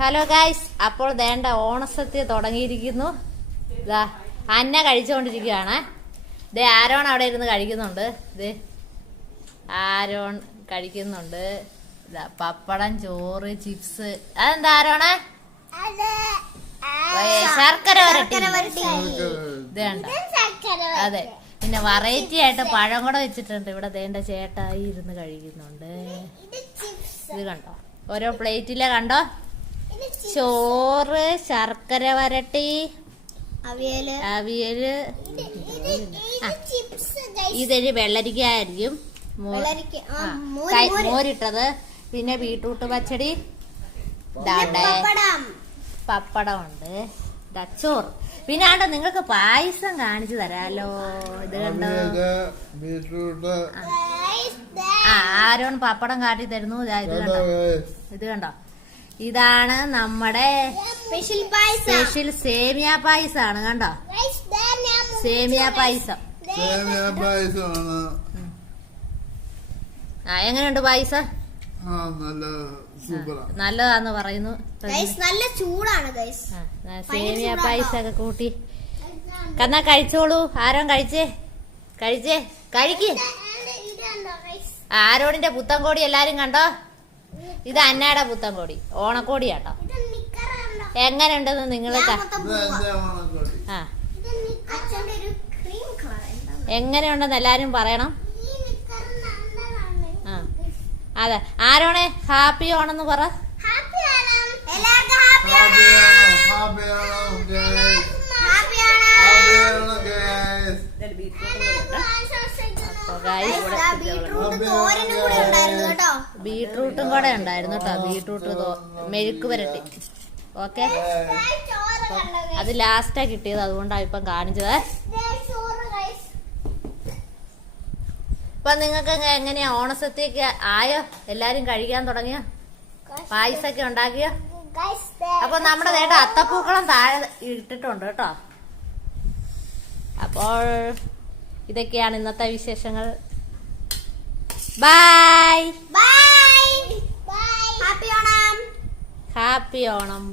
Hello guys, അപ്പോൾ വേണ്ട ഓണസദ്യ തുടങ്ങിയിരിക്കുന്നു. ഇതാ അന്ന കഴിച്ചുകൊണ്ടിരിക്കുകയാണ്. ദേ ആരോൺ അവിടെ ഇരുന്ന് കഴിക്കുന്നുണ്ട്. ദേ ആരോൺ കഴിക്കുന്നുണ്ട്. ഇതാ പപ്പടം, ചോറ്, ചിപ്സ്. അതെന്താ ആരോണേ? ശർക്കര വരട്ടി. ഇതേണ്ട, അതെ. പിന്നെ വെറൈറ്റി ആയിട്ട് പഴം കൂടെ വെച്ചിട്ടുണ്ട്. ഇവിടെ ദേണ്ട ചേട്ടായി ഇരുന്ന് കഴിക്കുന്നുണ്ട്. ഇത് കണ്ടോ, ഓരോ പ്ലേറ്റിലെ കണ്ടോ, ചോറ്, ശർക്കര വരട്ടി, അവിയല്. ഇതൊരു വെള്ളരിക്കായിരിക്കും, മോരിട്ടത്. പിന്നെ ബീട്രൂട്ട് പച്ചടി, പപ്പടം ഉണ്ട്, ചോറ്. പിന്നെ ആണ്ടോ നിങ്ങൾക്ക് പായസം കാണിച്ചു തരാലോ. ഇത് കണ്ടോ, ആരോൺ പപ്പടം കാട്ടി തരുന്നു. ഇത് കണ്ടോ, ഇത് കണ്ടോ, ഇതാണ് നമ്മുടെ സ്പെഷ്യൽ സേമിയ പായസാണ്. കണ്ടോ, സേമിയ പായസം. എങ്ങനെയുണ്ട് പായസം? നല്ലതാന്ന് പറയുന്നു. നല്ല ചൂടാണ്. സേമിയ പായസൊക്കെ കൂട്ടി കന്നാ കഴിച്ചോളൂ. ആരോ കഴിക്ക്. ആരോണിന്റെ പുത്തൻകോടി എല്ലാരും കണ്ടോ. ഇത് അന്നയുടെ പുത്തൻകോടി, ഓണക്കോടിയാട്ടോ. എങ്ങനെയുണ്ടെന്ന് നിങ്ങളൊക്കെ എങ്ങനെയുണ്ടെന്ന് എല്ലാരും പറയണം. അതെ, ആരോണേ ഹാപ്പി ഓണെന്ന് പറ. ബീട്രൂട്ടും കൂടെ ഉണ്ടായിരുന്നു കേട്ടോ. ബീട്രൂട്ട് മെഴുക്ക് വരട്ടി. ഓക്കെ, അത് ലാസ്റ്റാ കിട്ടിയത്, അതുകൊണ്ടാണ് ഇപ്പം കാണിച്ചത്. ഇപ്പൊ നിങ്ങൾക്ക് എങ്ങനെയാ ഓണസദ്യയൊക്കെ ആയോ? എല്ലാരും കഴിക്കാൻ തുടങ്ങിയോ? പായസൊക്കെ ഉണ്ടാക്കിയോ? അപ്പൊ നമ്മുടെ നേട്ട അത്തപ്പൂക്കളം താഴെ ഇട്ടിട്ടുണ്ട് കേട്ടോ. അപ്പോൾ ഇതൊക്കെയാണ് ഇന്നത്തെ വിശേഷങ്ങൾ. Bye, happy Onam.